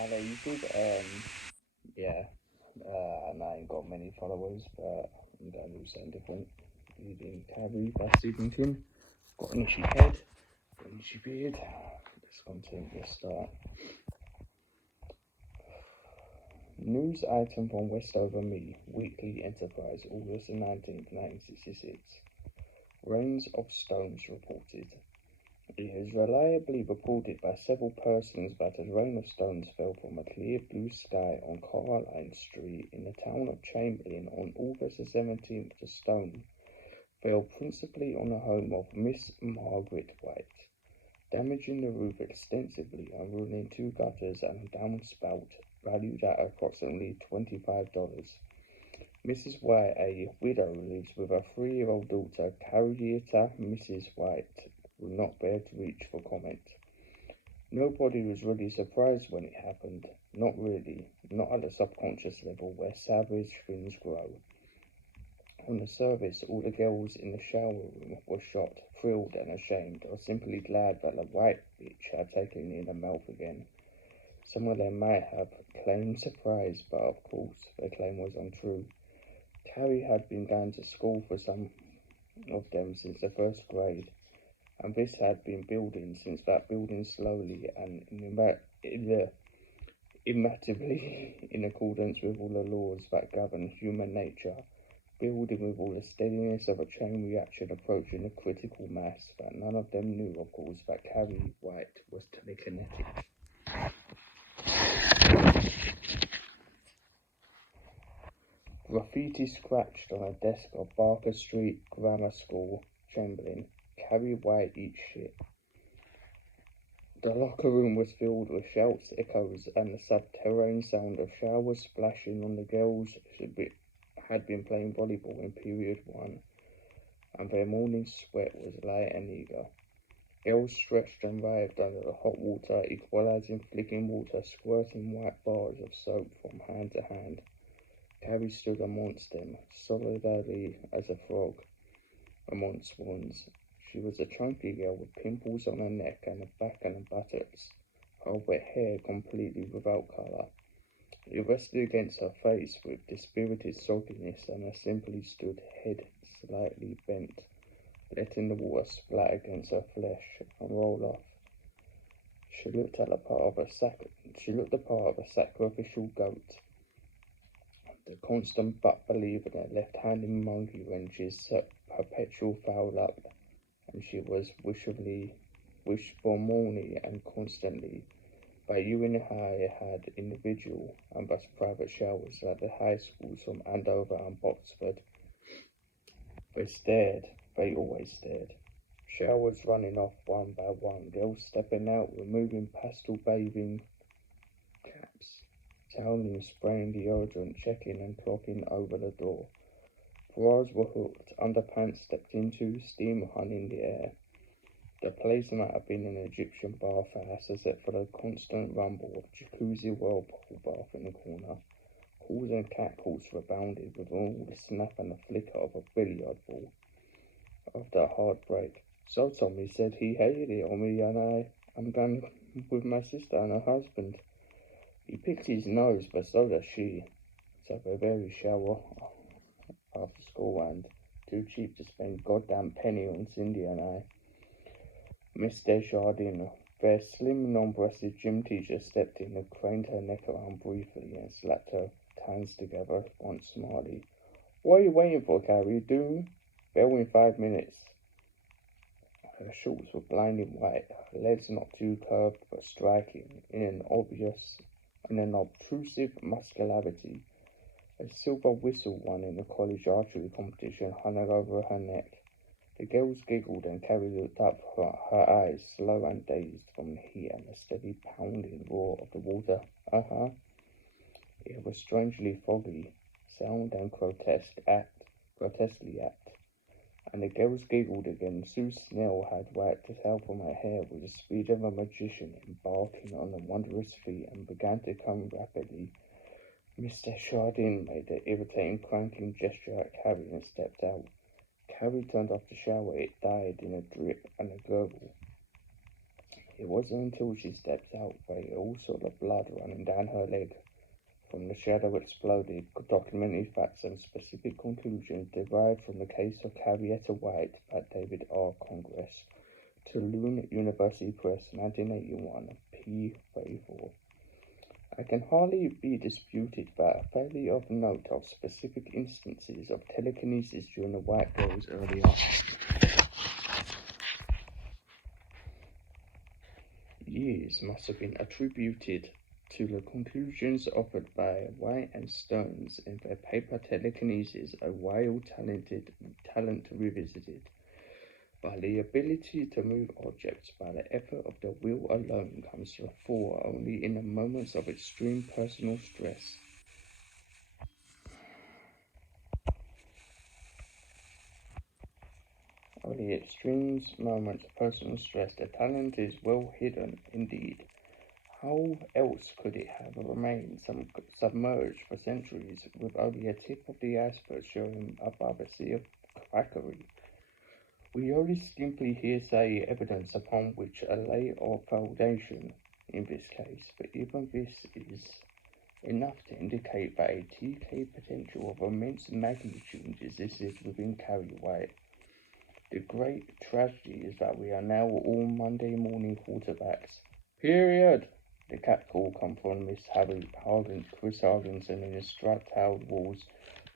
Hello YouTube. Yeah, and I ain't got many followers, but I'm gonna do something different. Using Carrie, that's signature. Got an itchy head, got an itchy beard. This content will start. News item from Westover Me, Weekly Enterprise, August 19th, 1966. Rains of stones reported. It is reliably reported by several persons that a rain of stones fell from a clear blue sky on Caroline Street in the town of Chamberlain on August the 17th. The stone fell principally on the home of Miss Margaret White, damaging the roof extensively and ruining two gutters and a downspout valued at approximately $25. Mrs. White, a widow, lives with a 3-year-old daughter. Carrie, Mrs. White, would not bear to reach for comment. Nobody was really surprised when it happened. Not really. Not at the subconscious level where savage things grow. On the surface, all the girls in the shower room were shocked, thrilled and ashamed, or simply glad that the white bitch had taken in the mouth again. Some of them might have claimed surprise, but of course their claim was untrue. Carrie had been going to school for some of them since the first grade, and this had been building since that building slowly and immatively in accordance with all the laws that govern human nature, building with all the steadiness of a chain reaction approaching a critical mass, that none of them knew, of course, that Carrie White was telekinetic. Graffiti scratched on a desk of Barker Street Grammar School, Chamberlain. Carrie White eats shit. The locker room was filled with shouts, echoes, and the subterranean sound of showers splashing on the girls who had been playing volleyball in period 1, and their morning sweat was light and eager. Girls stretched and writhed under the hot water, equalizing flicking water, squirting white bars of soap from hand to hand. Carrie stood amongst them, solidly as a frog amongst swans. She was a chunky girl with pimples on her neck and the back and the buttocks, her wet hair completely without colour. It rested against her face with dispirited sogginess, and her simply stood head slightly bent, letting the water splat against her flesh and roll off. She looked the part of a sacrificial goat. The constant butt believer that left-handed monkey wrenches perpetual foul luck, and she was wished for morning and constantly by you in high had individual and thus private showers at the high schools from Andover and Boxford. They always stared. Showers running off one by one, girls stepping out, removing pastel bathing caps, toweling, spraying deodorant, checking and clocking over the door. Bras were hooked, underpants stepped into, steam hung in the air. The place might have been an Egyptian bathhouse, except for the constant rumble of jacuzzi whirlpool bath in the corner. Calls and cackles rebounded with all the snap and the flicker of a billiard ball after a hard break. So Tommy said he hated it on me, and I'm done with my sister and her husband. He picked his nose, but so does she. So they're very shower after school and too cheap to spend goddamn penny on Cindy and I. Miss Desjardins, their slim, non-breasted gym teacher, stepped in and craned her neck around briefly and slapped her hands together once smartly. What are you waiting for, Carrie? Doom? Bell in 5 minutes. Her shorts were blinding white, her legs not too curved but striking in an obtrusive muscularity. A silver whistle won in the college archery competition hung over her neck. The girls giggled and Carrie looked up, her eyes slow and dazed from the heat and the steady pounding roar of the water. It was strangely foggy, sound and grotesquely apt. And the girls giggled again. Sue Snell had wiped the tail from her hair with the speed of a magician, embarking on a wondrous feat, and began to come rapidly. Mr. Chardin made an irritating cranking gesture at Carrie and stepped out. Carrie turned off the shower. It died in a drip and a gurgle. It wasn't until she stepped out they all saw the blood running down her leg. From the shadow exploded, documented facts and specific conclusions derived from the case of Carrie White by David R. Congress. Tulane University Press, 1981, p. 34. It can hardly be disputed that a failure of note of specific instances of telekinesis during the white girl's earlier years must have been attributed to the conclusions offered by White and Stones in their paper Telekinesis, a wild talent revisited. By the ability to move objects by the effort of the will alone comes to the fore only in the moments of extreme personal stress. Only extreme moments of personal stress, the talent is well hidden indeed. How else could it have remained submerged for centuries with only a tip of the iceberg showing above a sea of quackery? We only simply hearsay evidence upon which a lay or foundation in this case, but even this is enough to indicate that a TK potential of immense magnitude existed within Carrie White. The great tragedy is that we are now all Monday morning quarterbacks. Period! The catcall come from Miss Chris Hargenson in his strut-tailed walls,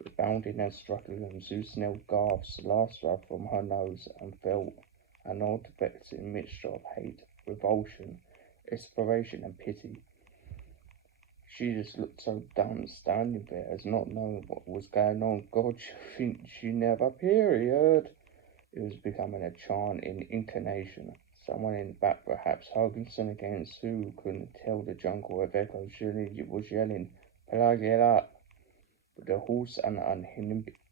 rebounding and struggling, and Sue Snell gasped laughter from her nose and felt an odd vexing mixture of hate, revulsion, desperation, and pity. She just looked so dumb standing there as not knowing what was going on. God, she never, period. It was becoming a chant in incarnation. Someone in the back, perhaps Hargenson again. Sue couldn't tell the jungle of echoes. She was yelling, "Plug it up!" with a hoarse and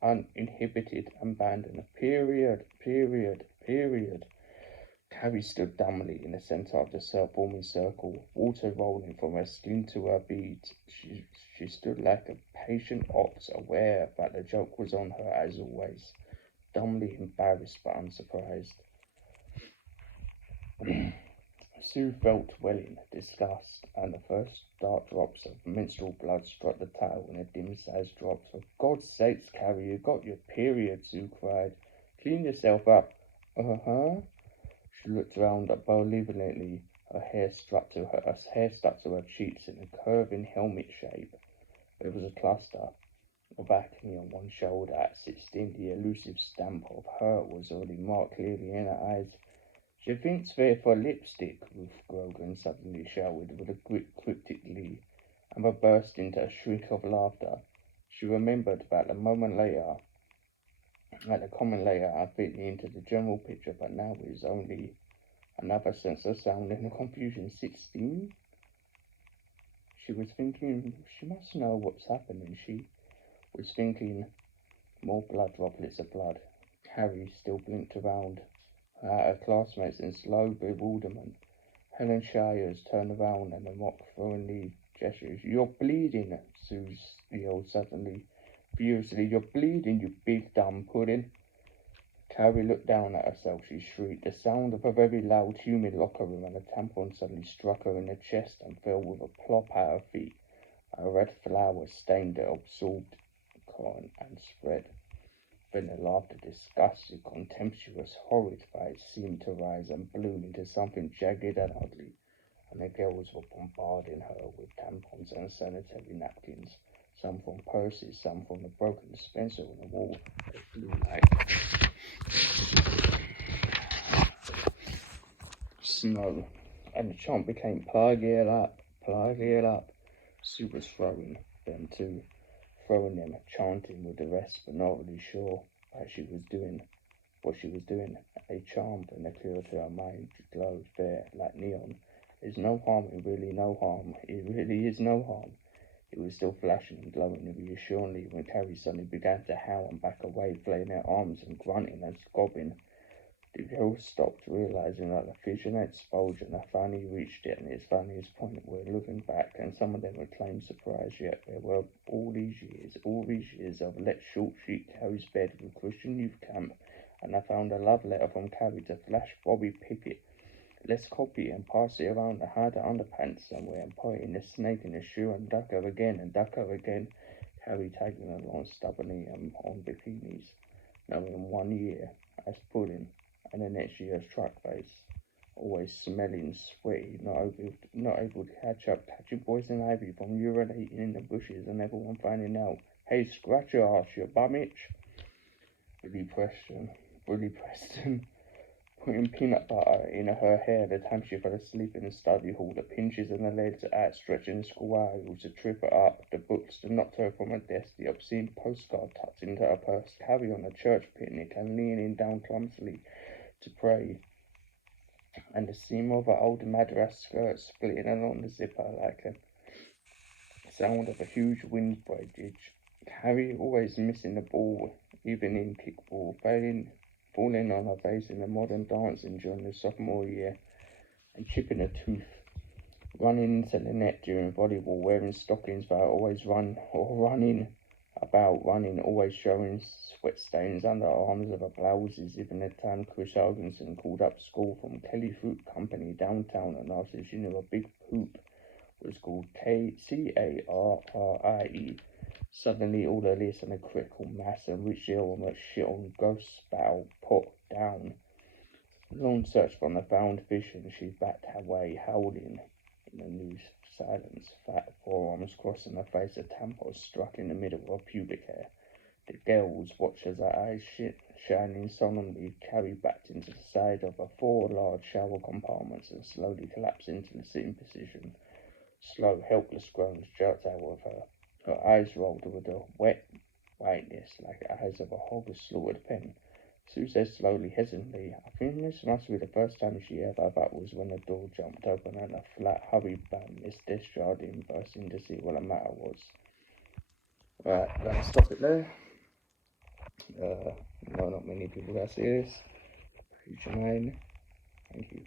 uninhibited abandon. Period, period, period. Carrie stood dumbly in the center of the forming circle, water rolling from her skin to her beads. She stood like a patient ox, aware that the joke was on her as always, dumbly embarrassed but unsurprised. Sue felt welling disgust, and the first dark drops of menstrual blood struck the towel in a dim-sized drop. "For God's sakes, Carrie, you got your period," Sue cried. "Clean yourself up." Uh-huh. She looked round belligerently. Her hair stuck to her cheeks in a curving helmet shape. There was a cluster of acne on one shoulder. At 16, the elusive stamp of hurt was already marked clearly in her eyes. "She thinks they're for lipstick," Ruth Grogan suddenly shouted with a grip cryptically, and burst into a shriek of laughter. She remembered that a comment later had fit into the general picture, but now it was only another sense of sound in the confusion. 16? She was thinking, she must know what's happening. She was thinking, more droplets of blood. Carrie still blinked around at her classmates in slow bewilderment. Helen Shires turned around and a mock throwing gestures. "You're bleeding," Sue yelled suddenly, furiously. "You're bleeding, you big dumb pudding." Carrie looked down at herself. She shrieked. The sound of a very loud, humid locker room, and a tampon suddenly struck her in the chest and fell with a plop at her feet. A red flower stained the absorbed cotton and spread. Then the laughter, disgusted, contemptuous, horrified, seemed to rise and bloom into something jagged and ugly, and the girls were bombarding her with tampons and sanitary napkins, some from purses, some from the broken dispenser on the wall. They flew like snow, and the chant became "Plug it up, plug it up." Sue was throwing them too, throwing them, chanting with the rest, but not really sure what she was doing. A charm and a clear to her mind glowed there like neon. "There's no harm, really no harm. It really is no harm." It was still flashing and glowing reassuringly when Carrie suddenly began to howl and back away, flailing her arms and grunting and scobbing. The girls stopped, realizing that the vision had exposure and had finally reached it, and its funniest point were looking back, and some of them reclaimed surprise. Yet there were all these years of let short sheet Carrie's bed with Christian youth camp, and I found a love letter from Carrie to Flash Bobby Pickett. Let's copy and pass it around and hide the underpants somewhere and put in a snake in a shoe and duck her again and duck her again. Carrie tagging along stubbornly on bikinis. Knowing 1 year as pudding and the next year as truck face. Always smelling sweaty, not able to catch up, catching poison ivy from urinating in the bushes and everyone finding out. Hey, scratch your ass, you bum itch. Willie Preston, putting peanut butter in her hair the time she fell asleep in the study hall, the pinches in her legs outstretching the school aisle to trip her up, the books to knock her from her desk, the obscene postcard tucked into her purse, Carrie on a church picnic and leaning down clumsily to pray, and the seam of her old madras skirt splitting along the zipper like a sound of a huge wind breakage. Carrie always missing the ball, even in kickball, falling on her face in the modern dancing during the sophomore year, and chipping a tooth. Running into the net during volleyball, wearing stockings that always running, always showing sweat stains under the arms of her blouses. Even the time Chris Argenson called up school from Kelly Fruit Company downtown and asked if she knew a big poop was called Carrie. Suddenly all the list and a critical mass and which the almost shit on ghost spout put down. Long search from the found vision, she backed her way, howling in the new silence. Fat forearms crossing her face, a tampon struck in the middle of her pubic hair. The girls watched as her eyes shining solemnly. Carrie backed into the side of her 4 large shower compartments and slowly collapsed into the sitting position. Slow, helpless groans jerked out of her. Her eyes rolled with a wet whiteness like the eyes of a hog slaughtered pen. Sue said slowly, hesitantly, I think this must be the first time she ever. That was when the door jumped open and a flat, hurried bang missed discharging, bursting to see what the matter was. Right, I'm going to stop it there. No, not many people that see this. Huge man. Thank you.